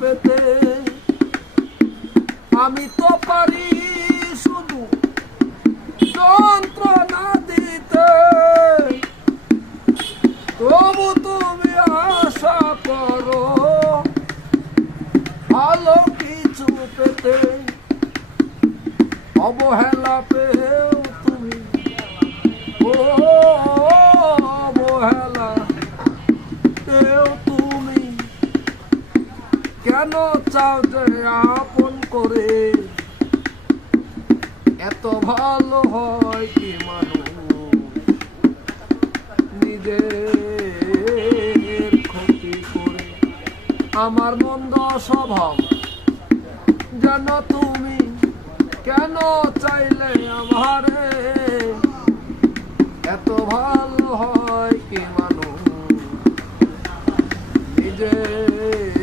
পেতে। আমি তো পারি শুধু যন্ত্রণা দিতে, তবু তুমি আশা করো ভালো কিছু পেতে। অবহেলা পেও তুমি, ও অবহেলা পেও তুমি, কেন চাও যে আপন করে? এত ভালো হয় কি মানুষ নিজের ক্ষতি করে? আমার মন্দ স্বভাব যেন তুমি কেন চাইলে আমারে? এত ভালো হয় কি মানুষ নিজের